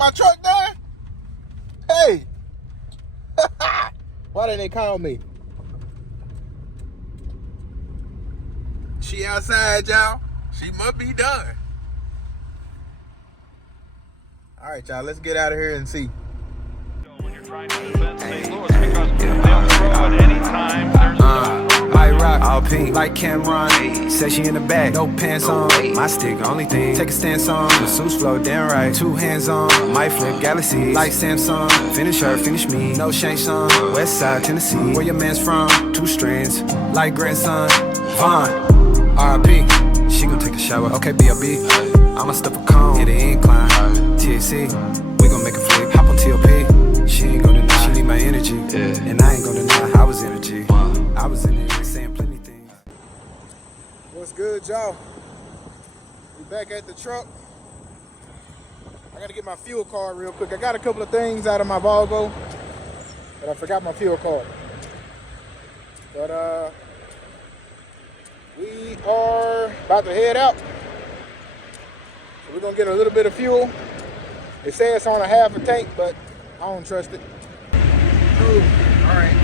My truck done? Hey. Why didn't they call me? She outside, y'all. She must be done. All right, y'all. Let's get out of here and see. When you're trying to defend St. Louis, because they'll throw at any time. I rock all pink like Cameron. Say she in the back, no pants on. My stick, only thing. Take a stance on. Masseuse flow, damn right. 2 hands on. My flip galaxy like Samsung. Finish her, finish me. No shanks on. West Side, Tennessee. Where your man's from? 2 strands like grandson. Vaughn. R.I.P. She gon' take a shower. Okay, B.O.B. I'ma stuff a cone. Hit the incline. THC. We gon' make a flick. Hop on T.O.P. She ain't gon' deny. She need my energy. And I ain't gon' deny. I was energy. I was in it saying plenty things. What's good, y'all? We back at the truck. I gotta get my fuel card real quick. I got a couple of things out of my Volvo, but I forgot my fuel card. But we are about to head out. So we're gonna get a little bit of fuel. They say it's on a half a tank, but I don't trust it. Ooh, all right.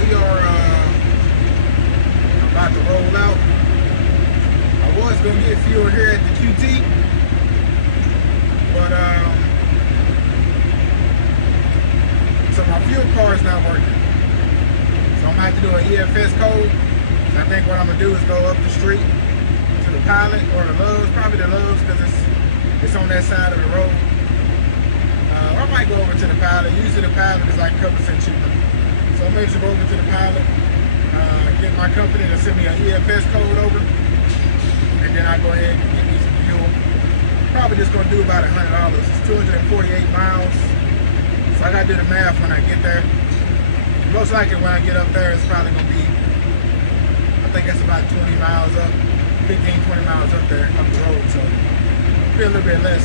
We are about to roll out. I was gonna get fuel here at the QT, but so my fuel card's not working. So I'm gonna have to do an EFS code. So I think what I'm gonna do is go up the street to the Pilot or the Loves, probably the Loves because it's on that side of the road. Or I might go over to the Pilot. Usually the Pilot is like a couple cents cheaper. So I'm going to go over to the Pilot, get my company to send me an EFS code over, and then I go ahead and get me some fuel. Probably just going to do about $100. It's 248 miles. So I got to do the math when I get there. Most likely when I get up there, it's probably going to be, I think it's about 20 miles up, 15, 20 miles up there, up the road. So it'll be a little bit less.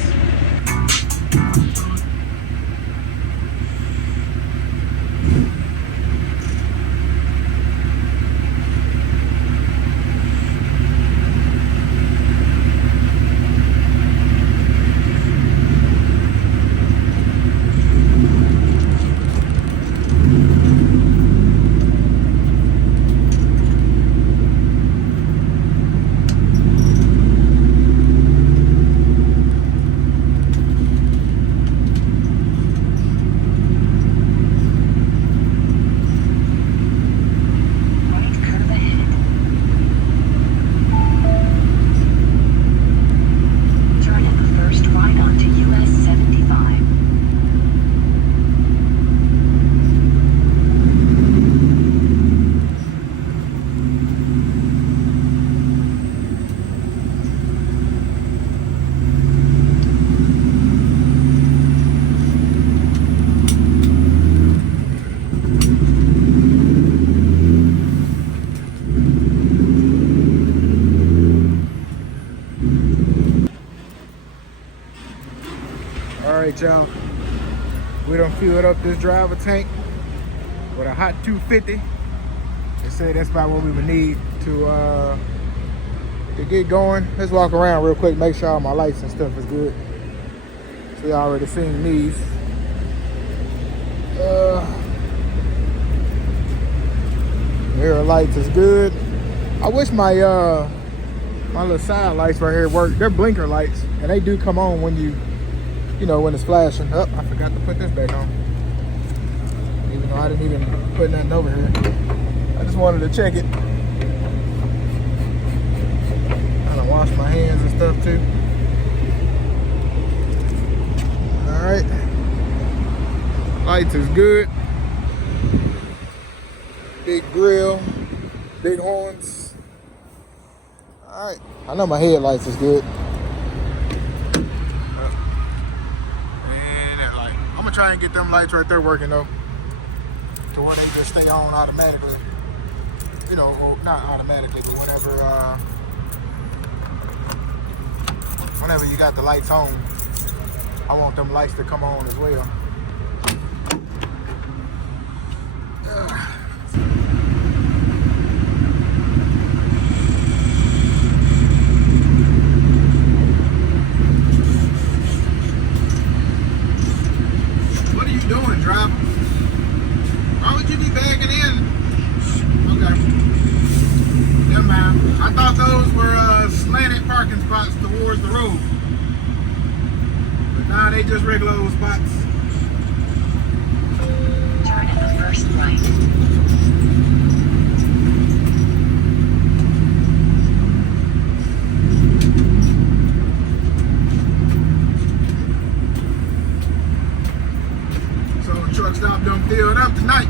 Alright, y'all. We done filled up this driver tank with a hot 250. They said that's about what we would need to get going. Let's walk around real quick, make sure all my lights and stuff is good. So you already seen these. Mirror lights is good. I wish my my little side lights right here work. They're blinker lights, and they do come on when you know, when it's flashing. Oh, I forgot to put this back on. Even though I didn't even put nothing over here. I just wanted to check it. I done washed my hands and stuff too. Alright. Lights is good. Big grill. Big horns. Alright. I know my headlights is good. I'm gonna try and get them lights right there working though, to where they just stay on automatically. You know, or not automatically, but whenever you got the lights on, I want them lights to come on as well. road. But now they just regular old spots. Turn at the first right. So the truck stop done filled up tonight.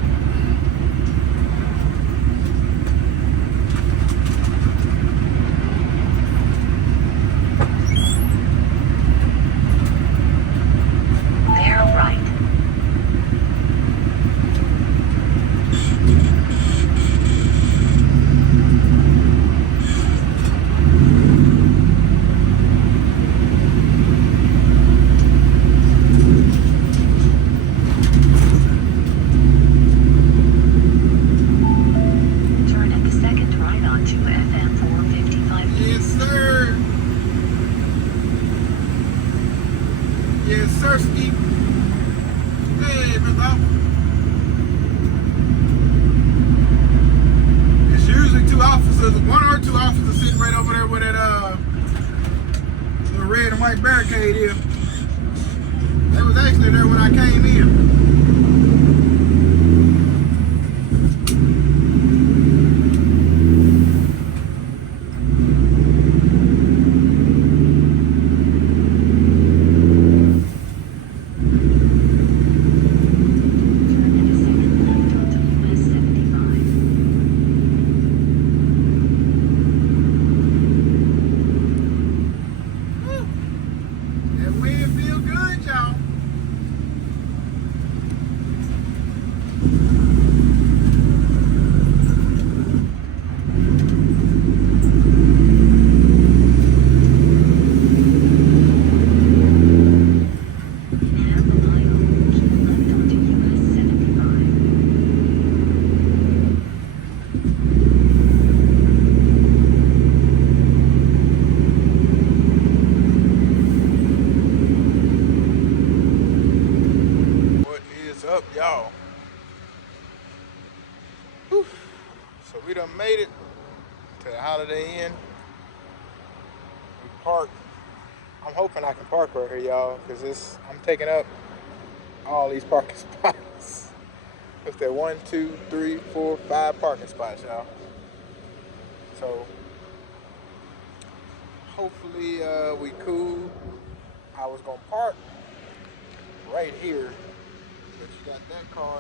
One or two officers sitting right over there where that little red and white barricade is. They was actually there when I came in. Y'all, so we done made it to the Holiday Inn. We parked. I'm hoping I can park right here, y'all, because I'm taking up all these parking spots. It's that 1, 2, 3, 4, 5 parking spots, y'all. So hopefully we cool. I was gonna park right here. But you got that car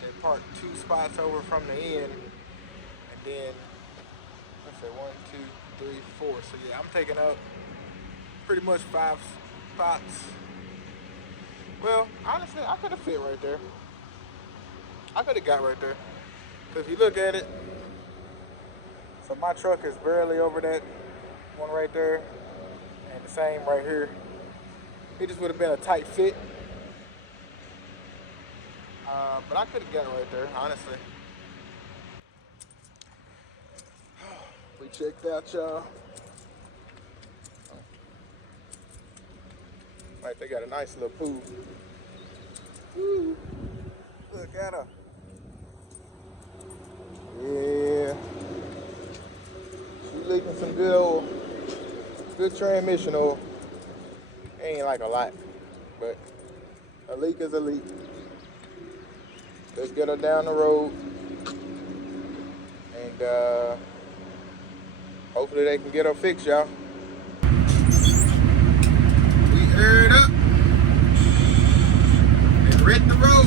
that parked 2 spots over from the end, and then let's say 1, 2, 3, 4. So yeah, I'm taking up pretty much 5 spots. Well, honestly, I could have fit right there. I could have got right there. Cause if you look at it, so my truck is barely over that one right there, and the same right here. It just would have been a tight fit. But I could have got it right there, honestly. We checked out, y'all. Right, they got a nice little pool. Woo. Look at her. Yeah. She's leaking some good transmission oil. Ain't like a lot, but a leak is a leak. Let's get her down the road, and hopefully they can get her fixed, y'all. We aired up and rid the road.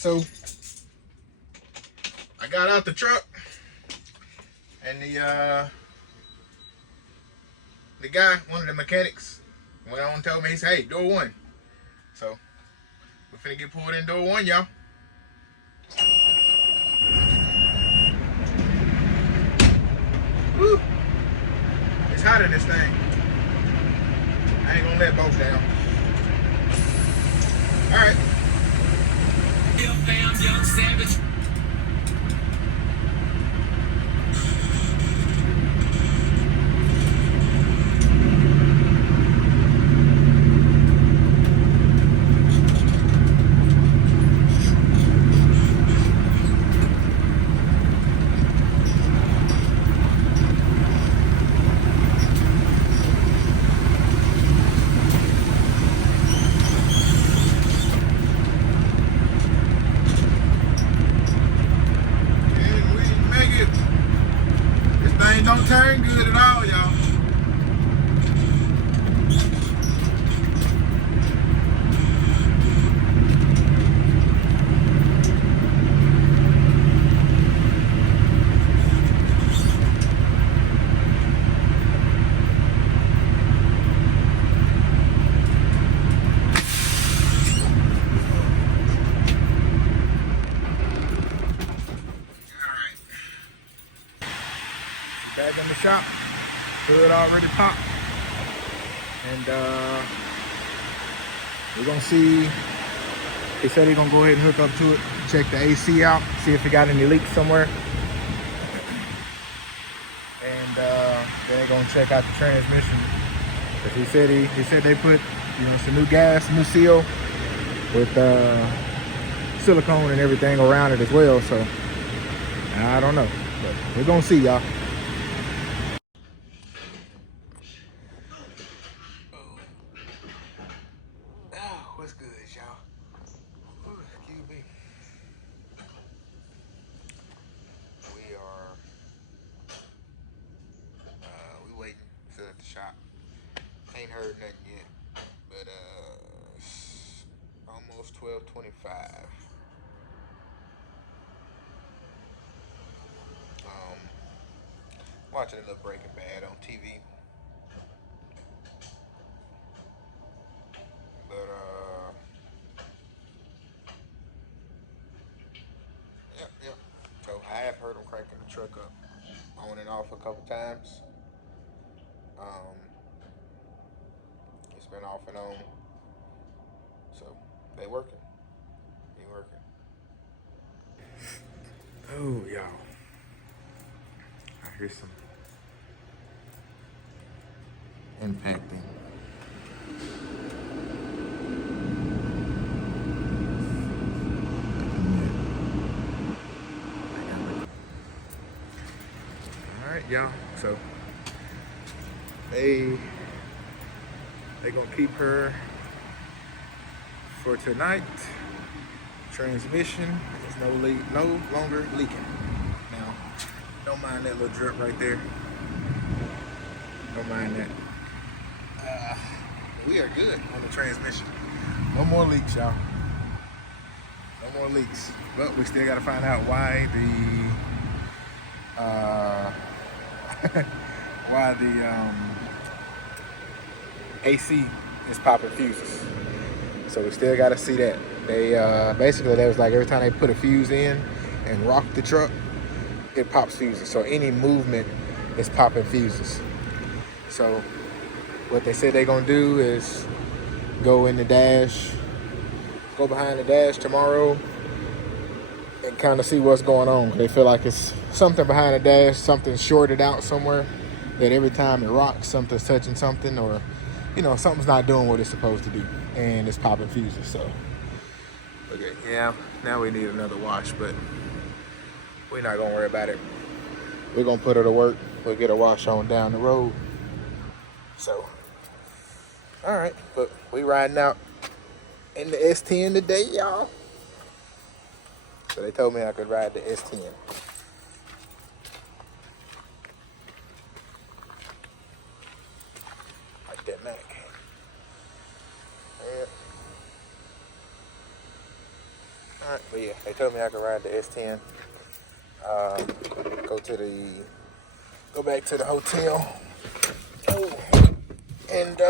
So I got out the truck, and the guy, one of the mechanics, went on and told me, he said, hey, door one. So we're finna get pulled in door one, y'all. Woo. It's hot in this thing. I ain't gonna let both down. All right. Young Savage. Don't turn good at all, y'all. Back in the shop, hood already popped, and we're gonna see. He said he's gonna go ahead and hook up to it, check the AC out, see if it got any leaks somewhere, and then they're gonna check out the transmission. Cause he said they put some new gas, new seal with silicone and everything around it as well. So I don't know, but we're gonna see, y'all. What's good, y'all? Excuse me. We are we waiting still at the shop. Ain't heard nothing yet, but it's almost 12:25. Watching a little Breaking Bad on TV, but yep. So I have heard him cranking the truck up on and off a couple times. It's been off and on, so they working. Oh, y'all, I hear some impacting. All right, y'all. So they gonna keep her for tonight. Transmission is no longer leaking. Now, don't mind that little drip right there. Don't mind that. We are good on the transmission. No more leaks, y'all. No more leaks. But we still gotta find out why the AC is popping fuses. So we still gotta see that. They basically, that was like every time they put a fuse in and rock the truck, it pops fuses. So any movement is popping fuses. So what they said they're gonna do is go in the dash, go behind the dash tomorrow and kind of see what's going on. They feel like it's something behind the dash, something shorted out somewhere, that every time it rocks, something's touching something, or something's not doing what it's supposed to do, and it's popping fuses. So okay, yeah, now we need another wash, but we're not gonna worry about it. We're gonna put her to work. We'll get a wash on down the road. So all right, but we riding out in the S10 today, y'all. So they told me I could ride the S10. Like that Mac. Yeah. Alright, but yeah, they told me I could ride the S10. Go back to the hotel. Oh, and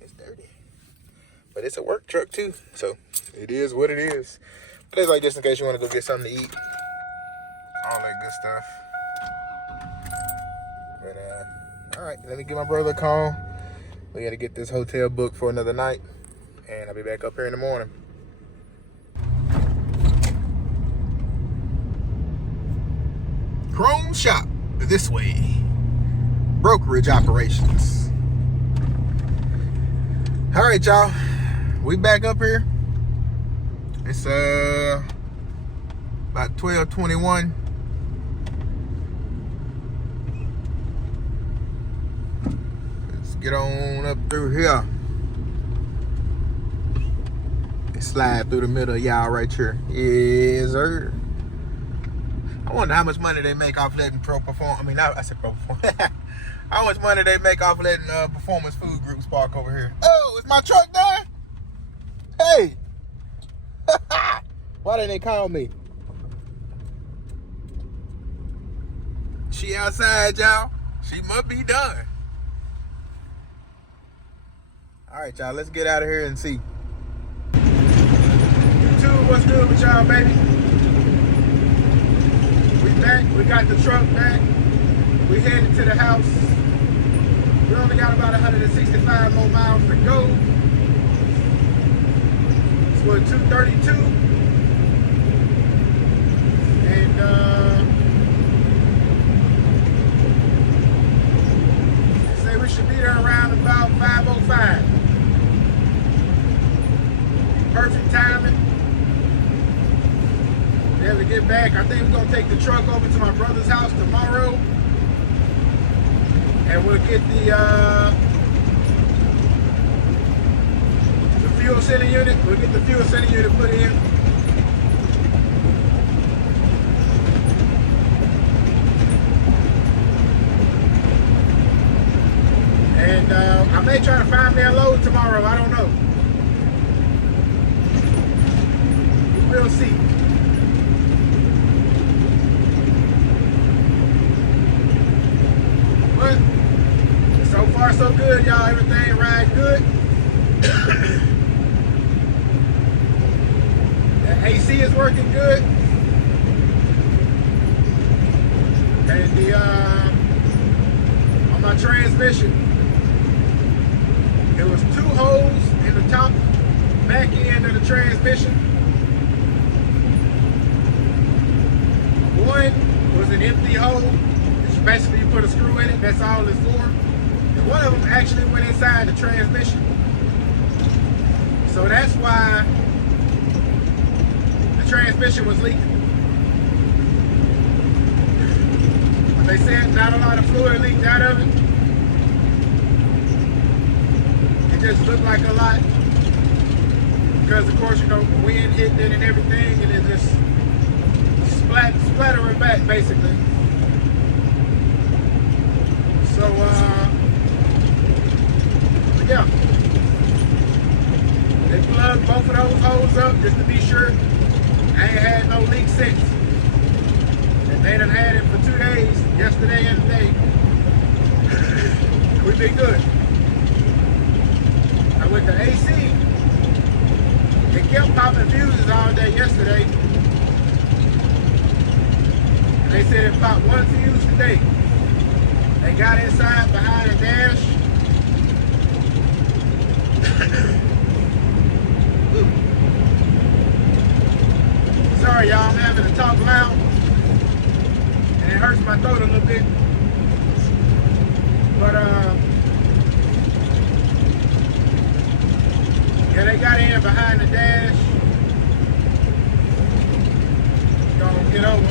it's dirty. But it's a work truck too, so it is what it is. Place like this in case you want to go get something to eat. All that good stuff. But alright, let me give my brother a call. We gotta get this hotel booked for another night. And I'll be back up here in the morning. Chrome Shop this way. Brokerage operations. All right, y'all. We back up here. It's about 12:21. Let's get on up through here. And slide through the middle of y'all right here. Yes, sir. I wonder how much money they make off letting pro perform. I mean, I said pro perform. How much money they make off letting performance food groups park over here? Oh, is my truck done? Hey, why didn't they call me? She outside, y'all. She must be done. All right, y'all. Let's get out of here and see. YouTube, what's good with y'all, baby? Back. We got the truck back. We headed to the house. We only got about 165 more miles to go. It's what, 2:32. And say we should be there around about 5:05. Perfect timing. To get back. I think we're gonna take the truck over to my brother's house tomorrow, and we'll get the fuel center unit. We'll get the fuel center unit put in, and I may try to find me a load tomorrow. I don't know. We'll see. But so far so good, y'all. Everything ride good. The AC is working good. And the on my transmission, there was 2 holes in the top back end of the transmission. One was an empty hole. Basically, you put a screw in it, that's all it's for. And one of them actually went inside the transmission. So that's why the transmission was leaking. But they said not a lot of fluid leaked out of it. It just looked like a lot. Because, of course, you know, wind hitting it and everything, and it just splattering back, basically. So, yeah. They plugged both of those holes up just to be sure. I ain't had no leak since. And they done had it for 2 days, yesterday and today. We've been good. And with the AC, it kept popping fuses all day yesterday. And they said it popped 1 fuse today. They got inside behind the dash. Sorry, y'all, I'm having to talk loud. And it hurts my throat a little bit. But, yeah, they got in behind the dash. Gonna get over.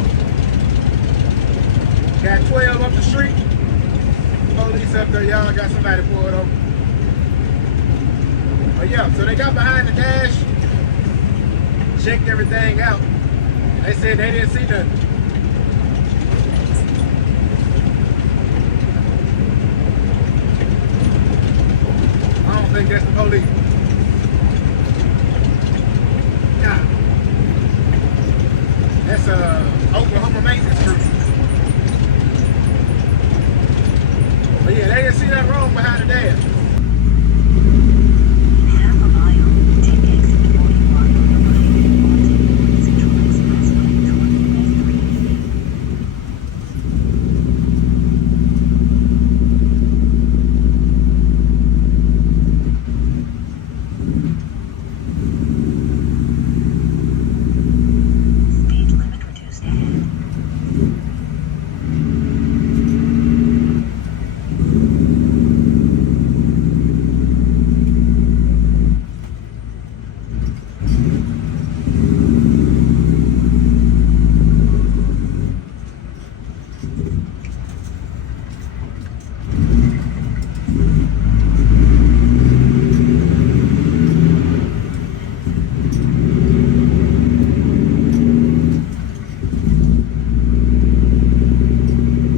Got 12 up the street. Police up there, y'all. Got somebody pulled over. But yeah, so they got behind the dash, checked everything out. They said they didn't see nothing. I don't think that's the police. Yeah. It's Oklahoma maintenance group. But yeah, they didn't see that wrong behind the dash. Half a mile, take exit 41 on the right Central Expressway toward Speed limit reduced ahead.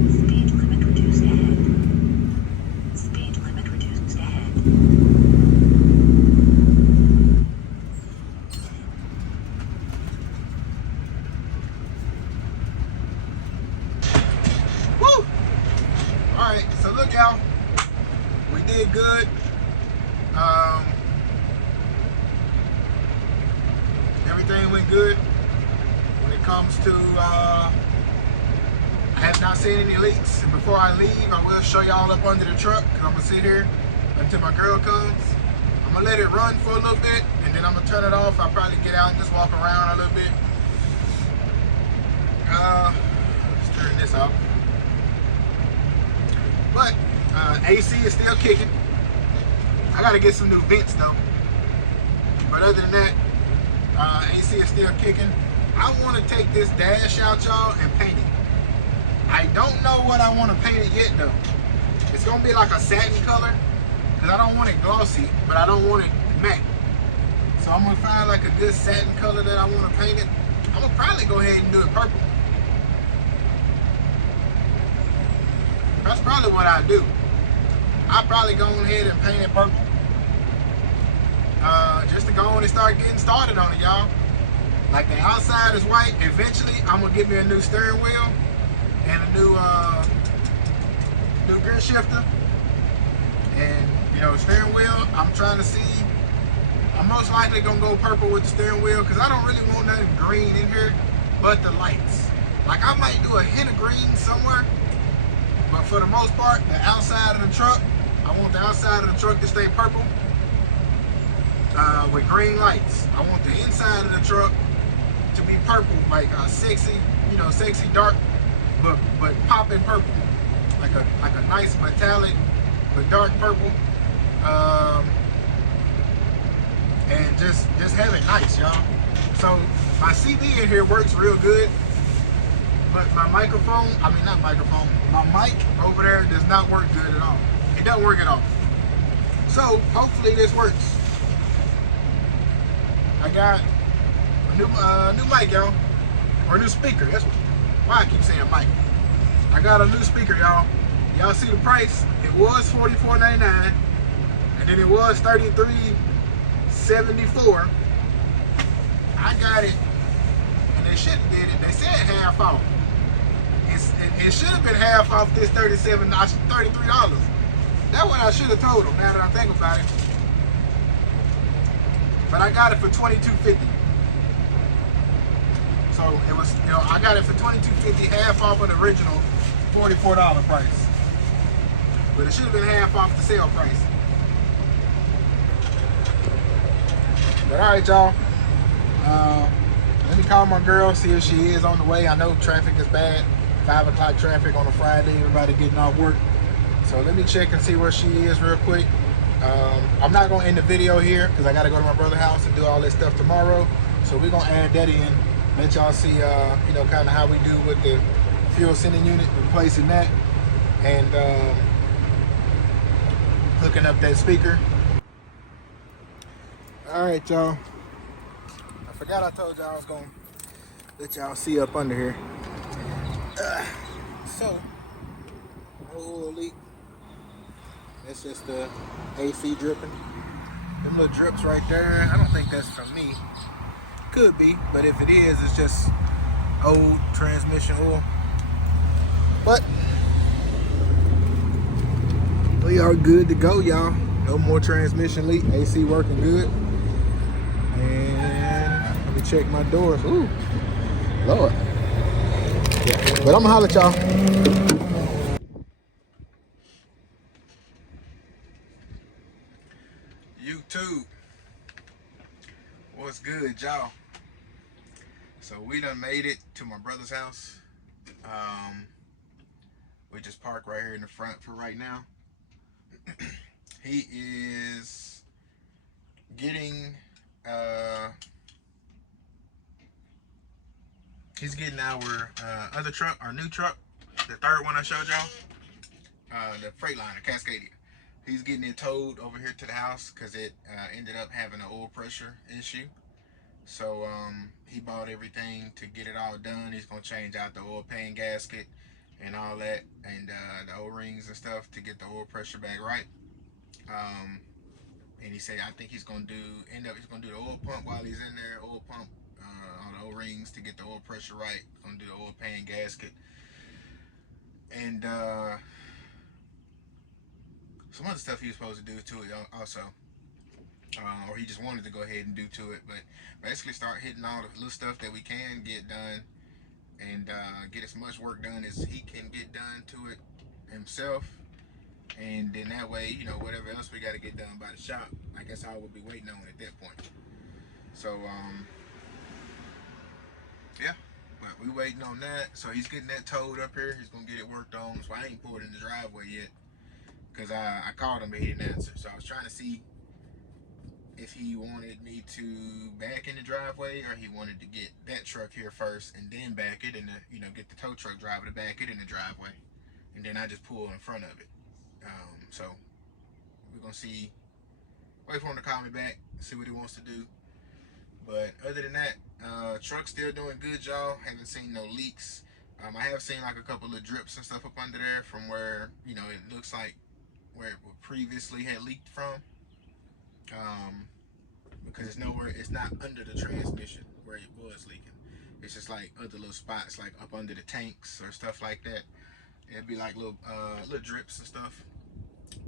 Speed limit reduced ahead. Speed limit reduced ahead. Woo! Alright, so look y'all. We did good. Everything went good. When it comes to I have not seen any leaks. And before I leave, I will show y'all up under the truck, because I'm gonna sit here until my girl comes. I'm gonna let it run for a little bit, and then I'm gonna turn it off. I'll probably get out and just walk around a little bit. Let's turn this off. But AC is still kicking. I gotta get some new vents though. But other than that, AC is still kicking. I want to take this dash out, y'all, and paint it. I don't know what I want to paint it yet though. It's gonna be like a satin color, because I don't want it glossy, but I don't want it matte. So I'm gonna find like a good satin color that I want to paint it. I'm gonna probably go ahead and do it purple. That's probably what I do. I'll probably go ahead and paint it purple. Just to go on and start getting started on it, y'all. Like the outside is white. Eventually, I'm gonna get me a new steering wheel and a new gear shifter. And you know, steering wheel, I'm trying to see. I'm most likely gonna go purple with the steering wheel, because I don't really want nothing green in here but the lights. Like I might do a hint of green somewhere, but for the most part, the outside of the truck, I want the outside of the truck to stay purple with green lights. I want the inside of the truck to be purple, like a sexy, you know, sexy dark, but popping purple, like a nice metallic but dark purple, and just have it nice, y'all. So my CD in here works real good, but my microphone, I mean not microphone, my mic over there does not work good at all. It doesn't work at all. So hopefully this works. I got a new mic, y'all, or a new speaker. That's why I keep saying mic. I got a new speaker, y'all. Y'all see the price? It was $44.99, and then it was $33.74. I got it, and they should have did it. They said half off. It should have been half off this $33. That's what I should have told them. Now that I think about it. But I got it for $22.50. So it was, you know, I got it for $22.50, half off of the original $44 price. But it should have been half off the sale price. But all right, y'all. Let me call my girl, see if she is on the way. I know traffic is bad. 5 o'clock traffic on a Friday, everybody getting off work. So let me check and see where she is real quick. I'm not gonna end the video here because I gotta go to my brother's house and do all this stuff tomorrow. So we're gonna add that in, let y'all see, you know, kind of how we do with the fuel sending unit, replacing that, and hooking up that speaker. All right, y'all. I forgot I told y'all I was gonna let y'all see up under here. So, no oil leak. That's just the AC dripping. Them little drips right there, I don't think that's from me. Could be, but if it is, it's just old transmission oil. But we are good to go, y'all. No more transmission leak. AC working good. And let me check my doors. Ooh, Lord. Yeah. But I'm gonna holler at y'all. YouTube, what's good, y'all? So we done made it to my brother's house. We just parked right here in the front for right now. He is getting he's getting our other truck, our new truck, the third one I showed y'all, the Freightliner Cascadia. He's getting it towed over here to the house because it ended up having an oil pressure issue. So he bought everything to get it all done. He's gonna change out the oil pan gasket and all that, and the O-rings and stuff to get the oil pressure back right. And he said I think he's gonna do the oil pump while he's in there, oil pump on the O-rings to get the oil pressure right. He's gonna do the oil pan gasket and some other stuff he was supposed to do to it also. Or he just wanted to go ahead and do to it, but basically start hitting all the little stuff that we can get done and get as much work done as he can get done to it himself. And then that way, you know, whatever else we got to get done by the shop, I guess I would be waiting on at that point. So yeah, but we waiting on that. So he's getting that towed up here. He's gonna get it worked on. So I ain't pulled in the driveway yet because I called him but he didn't answer. So I was trying to see if he wanted me to back in the driveway or he wanted to get that truck here first and then back it and get the tow truck driver to back it in the driveway, and then I just pull in front of it. So we're gonna see. Wait for him to call me back, see what he wants to do. But other than that, truck's still doing good, y'all. Haven't seen no leaks. I have seen like a couple of drips and stuff up under there from where it looks like where it previously had leaked from. Because it's not under the transmission where it was leaking. It's just like other little spots, like up under the tanks or stuff like that. It'd be like little drips and stuff.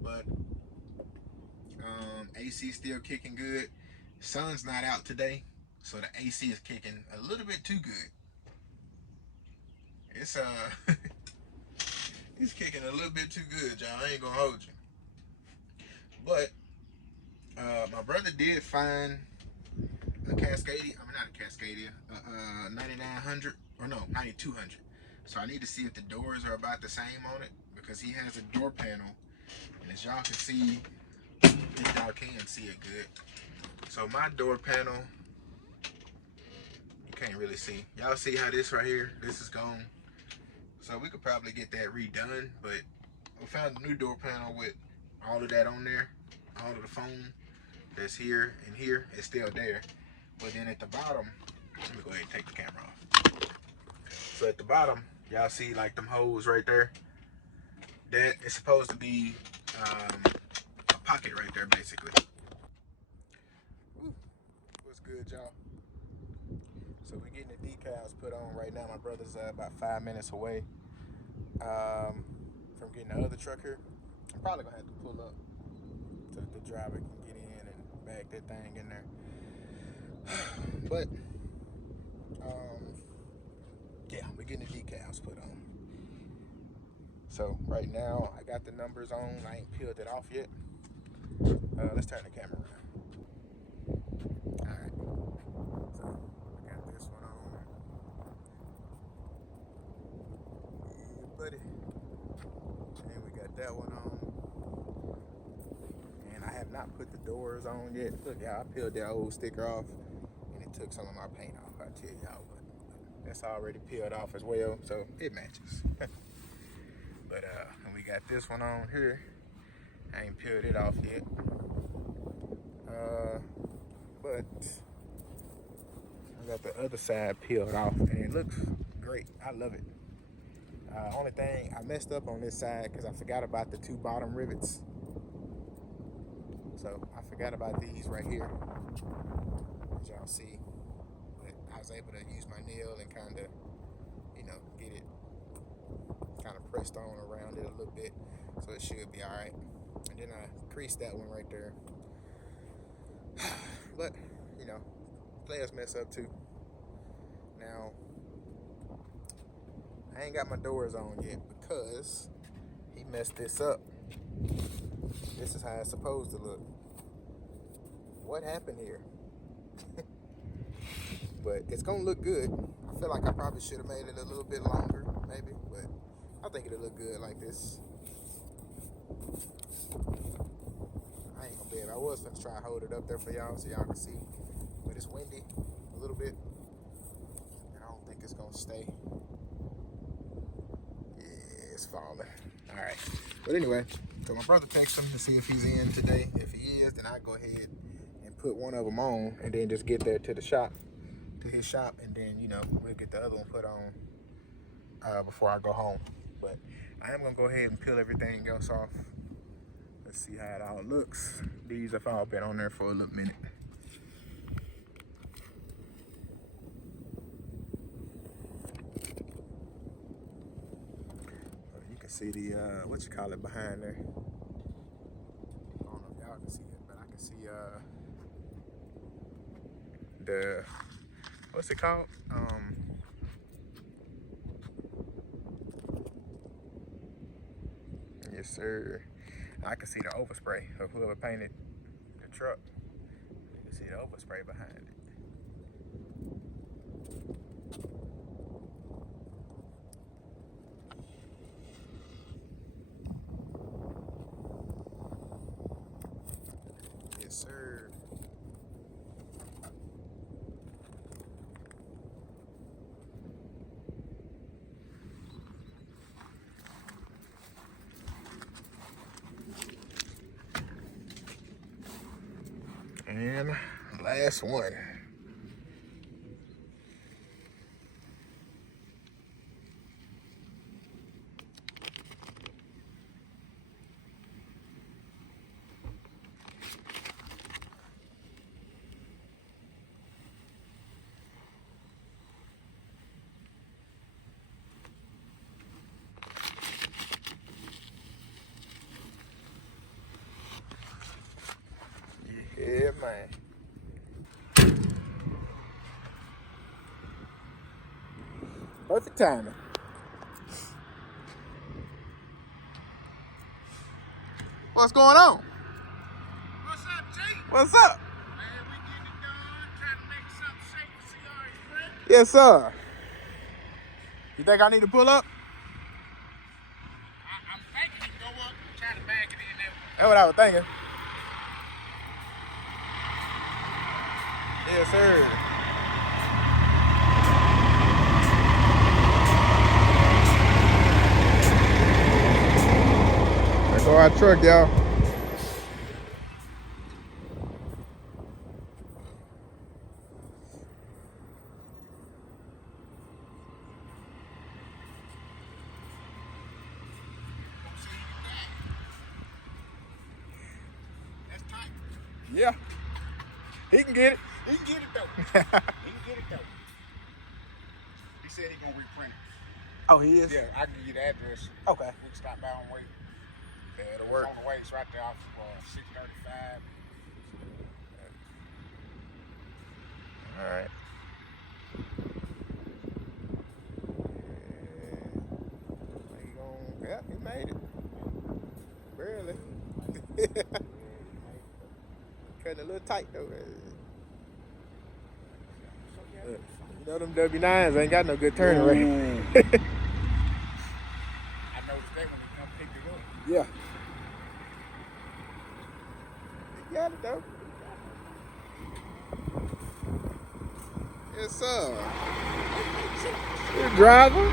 But AC still kicking good. Sun's not out today, so the AC is kicking a little bit too good. It's it's kicking a little bit too good, y'all. I ain't gonna hold you. But my brother did find a Cascadia. I mean, not a Cascadia, 9900 or no 9200. So I need to see if the doors are about the same on it because he has a door panel, and as y'all can see, if y'all can see it good. So my door panel, you can't really see. Y'all see how this right here, this is gone. So we could probably get that redone, but we found a new door panel with all of that on there, all of the foam that's here and here is still there. But then at the bottom, let me go ahead and take the camera off. So at the bottom, y'all see like them holes right there? That is supposed to be a pocket right there, basically. Woo. What's good, y'all? So we're getting the decals put on right now. My brother's about 5 minutes away from getting the other truck here. I'm probably gonna have to pull up so that the driver can get in and bag that thing in there. But yeah, we're getting the decals put on. So right now I got the numbers on. I ain't peeled it off yet. Let's turn the camera around. Alright, so I got this one on. Yeah, buddy. And we got that one on. And I have not put the doors on yet. Look, y'all, I peeled that old sticker off and it took some of my paint off, I tell y'all. But that's already peeled off as well, so it matches. But and we got this one on here. I ain't peeled it off yet. But I got the other side peeled off and it looks great. I love it. Only thing I messed up on this side because I forgot about the two bottom rivets. So I forgot about these right here, as y'all see. But I was able to use my nail and kind of get it kind of pressed on around it a little bit, so it should be all right. And then I creased that one right there. But players mess up too. Now I ain't got my doors on yet because he messed this up. This is how it's supposed to look. What happened here? But it's gonna look good. I feel like I probably should have made it a little bit longer, maybe, but I think it'll look good like this. I ain't gonna be able. I was gonna try to hold it up there for y'all so y'all can see, but it's windy a little bit, and I don't think it's gonna stay. Yeah, it's falling. All right, but anyway, so my brother texted him to see if he's in today. If he is, then I go ahead and put one of them on, and then just get there to the shop, to his shop, and then we'll get the other one put on before I go home. But I am gonna go ahead and peel everything else off. Let's see how it all looks. These have all been on there for a little minute. You can see the what you call it behind there. I don't know if y'all can see it, but I can see the what's it called? Yes, sir. I can see the overspray of whoever painted the truck. You can see the overspray behind it. Yes, sir. And last one. Yeah, man. Perfect timing. What's going on? What's up, G? What's up? Man, we getting it done, trying to make something safe for CR's friend. Yes, sir. You think I need to pull up? I'm thinking you go up and try to bag it in there. That's what I was thinking. Yes, sir. There go our truck, y'all. That's tight. Yeah. He can get it. He can get it though. He can get it though. He said he gonna reprint it. Oh, he is? Yeah, I can give you the address. Okay. We can stop by on the way. Yeah, it'll It's work. on the way. It's right there off of 635. All right. Yeah, he made it. Barely. Cutting a little tight though. Look, you know them W9s ain't got no good turning rate. I noticed that when he come pick it up. Yeah. He got it though. Yes, sir. Good driver.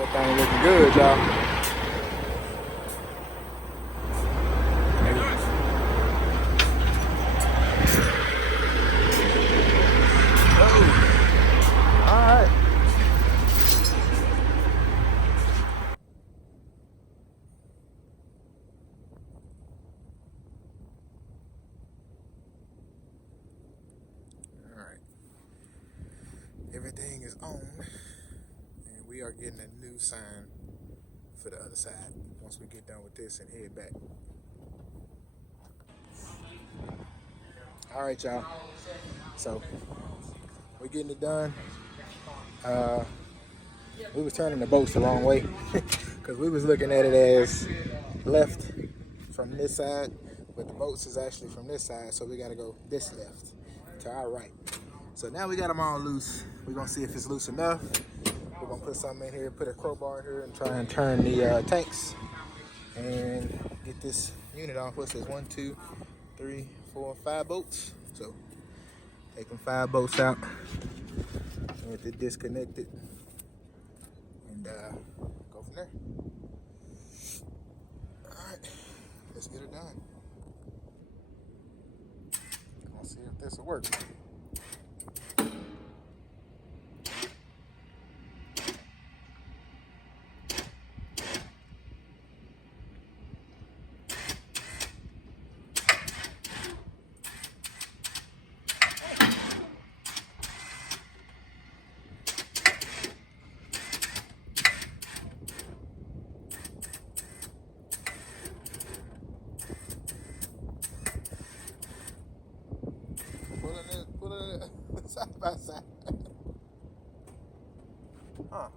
That thing looking good, y'all. Alright. Alright. Everything is on. And we are getting a new sign for the other side once we get done with this and head back. Alright, y'all. So we're getting it done. We was turning the boats the wrong way because we was looking at it as left from this side, but the boats is actually from this side, so we got to go this left to our right. So now we got them all loose. We're gonna see if it's loose enough. We're gonna put something in here, put a crowbar in here, and try and turn the tanks and get this unit off. What's this? 1, 2, 3, 4, 5 boats. So taking 5 boats out with it disconnected. And go from there. Alright, let's get it done. We'll see if this will work. Pulling it side by side. Huh.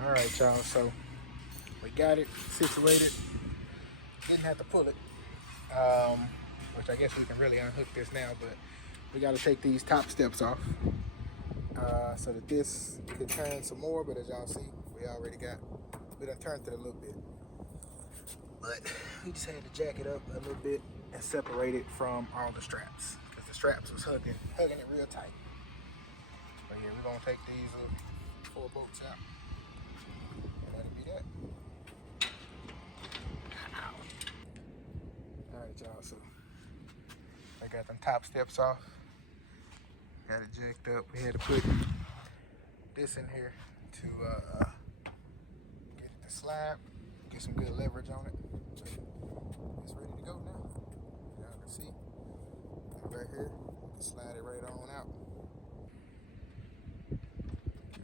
Alright, y'all, so we got it situated. Didn't have to pull it. Which I guess we can really unhook this now, but we got to take these top steps off so that this could turn some more, but as y'all see, we done turned it a little bit. But we just had to jack it up a little bit and separate it from all the straps because the straps was hugging it real tight. But yeah, we're gonna take these 4 bolts out. And that'll be that. Alright, y'all, so I got them top steps off. Got it jacked up. We had to put this in here to get it to slide, get some good leverage on it. So it's ready to go now. Y'all can see right here. You can slide it right on out.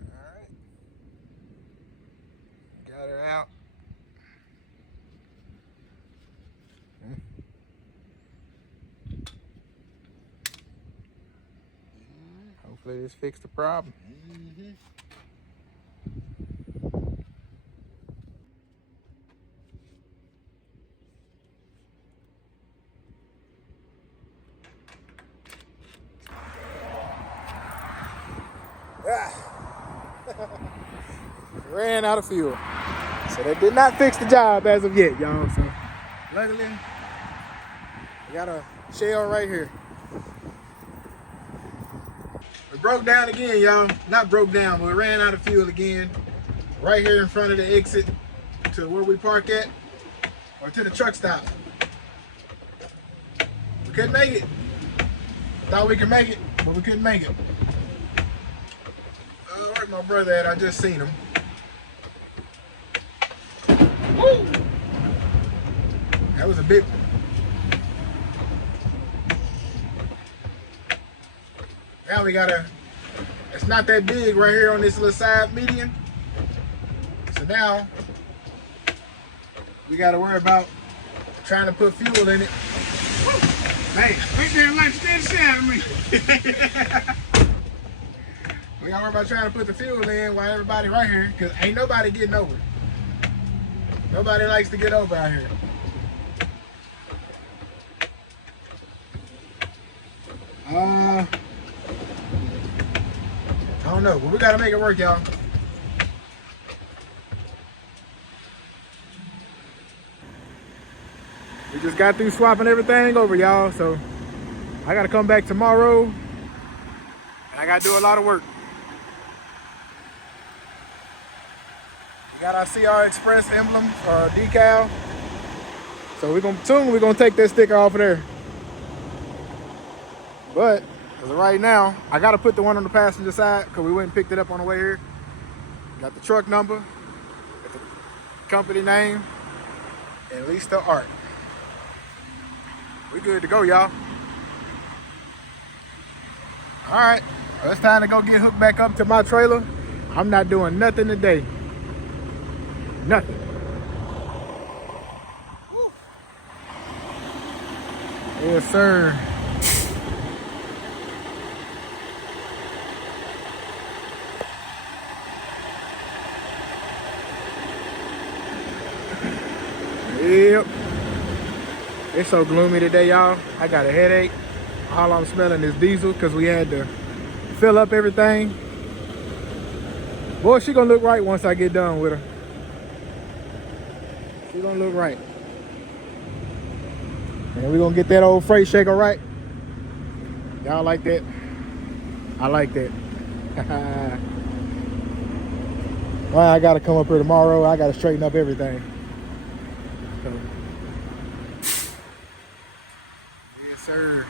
Alright. Got her out. Hopefully this fixed the problem. Ran out of fuel. So that did not fix the job as of yet, y'all. So luckily, we got a shell right here. We broke down again, y'all. Not broke down, but we ran out of fuel again. Right here in front of the exit to where we park at, or to the truck stop. We couldn't make it. Thought we could make it, but we couldn't make it. Where's my brother at? I just seen him. Woo! That was a big one. Now we gotta, it's not that big right here on this little side median. So now we gotta worry about trying to put fuel in it. Hey, ain't there like scared the shit out of me. We gotta worry about trying to put the fuel in while everybody right here, cause ain't nobody getting over. Nobody likes to get over out here. I don't know, but we gotta make it work, y'all. We just got through swapping everything over, y'all. So I gotta come back tomorrow. And I gotta do a lot of work. We got our CR Express emblem or decal. So we're gonna take that sticker off of there. But as of right now, I gotta put the one on the passenger side because we went and picked it up on the way here. Got the truck number, got the company name, and at least the art. We good to go, y'all. All right, well, it's time to go get hooked back up to my trailer. I'm not doing nothing today. Nothing. Woo. Yes, sir. Yep. It's so gloomy today, y'all. I got a headache. All I'm smelling is diesel because we had to fill up everything. Boy, she gonna look right once I get done with her. She gonna look right. And we gonna get that old freight shaker right. Y'all like that? I like that. Well, I gotta come up here tomorrow. I gotta straighten up everything. So. Yes, sir.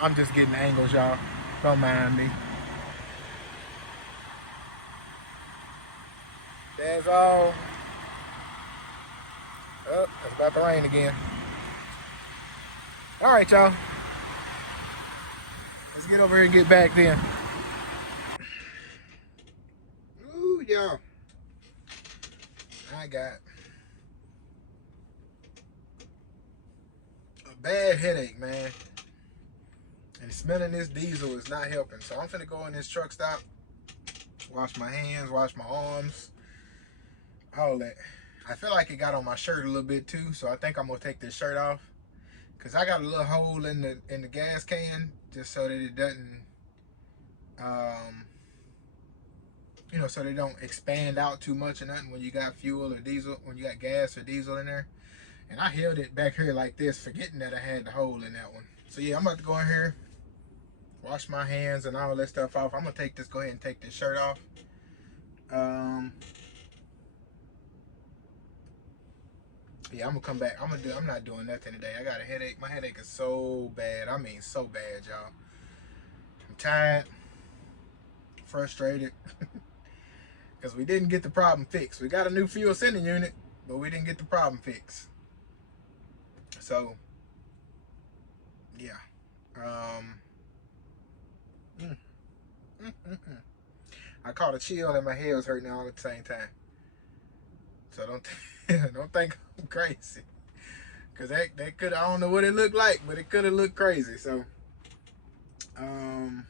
I'm just getting angles, y'all. Don't mind me. That's all. Oh, it's about to rain again. All right, y'all. Let's get over here and get back then. Ooh, y'all. I got a bad headache, man. And smelling this diesel is not helping. So I'm finna go in this truck stop, wash my hands, wash my arms, all that. I feel like it got on my shirt a little bit too, so I think I'm gonna take this shirt off. Cause I got a little hole in the gas can just so that it doesn't, you know, so they don't expand out too much or nothing when you got fuel or diesel, when you got gas or diesel in there. And I held it back here like this, forgetting that I had the hole in that one. So yeah, I'm about to go in here, wash my hands and all that stuff off. I'm gonna go ahead and take this shirt off. Yeah, I'm gonna come back. I'm not doing nothing today. I got a headache. My headache is so bad. I mean, so bad, y'all. I'm tired, frustrated, because we didn't get the problem fixed. We got a new fuel sending unit, but we didn't get the problem fixed. So, yeah. I caught a chill and my head was hurting all at the same time. So don't think I'm crazy. Cause that could, I don't know what it looked like, but it could have looked crazy. So I'm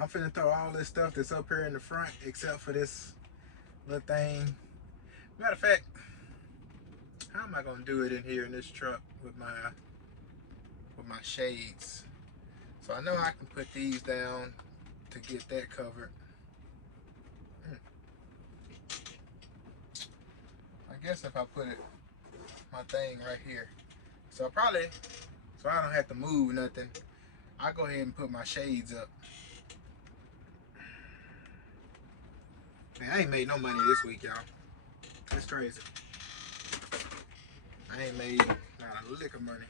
finna throw all this stuff that's up here in the front except for this little thing. Matter of fact, how am I gonna do it in here in this truck with my shades? So I know I can put these down to get that covered. I guess if I put my thing right here, so I don't have to move nothing, I'll go ahead and put my shades up. Man, I ain't made no money this week, y'all. That's crazy. I ain't made not a lick of money.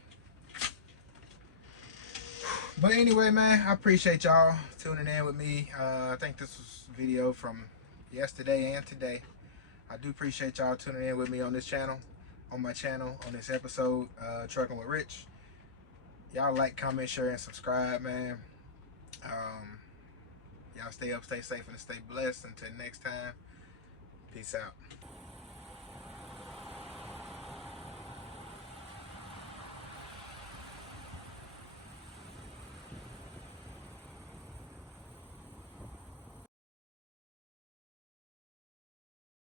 But anyway, man, I appreciate y'all tuning in with me. I think this was a video from yesterday and today. I do appreciate y'all tuning in with me on this channel, on my channel, on this episode, Trucking with Rich. Y'all like, comment, share, and subscribe, man. Y'all stay up, stay safe, and stay blessed. Until next time, peace out.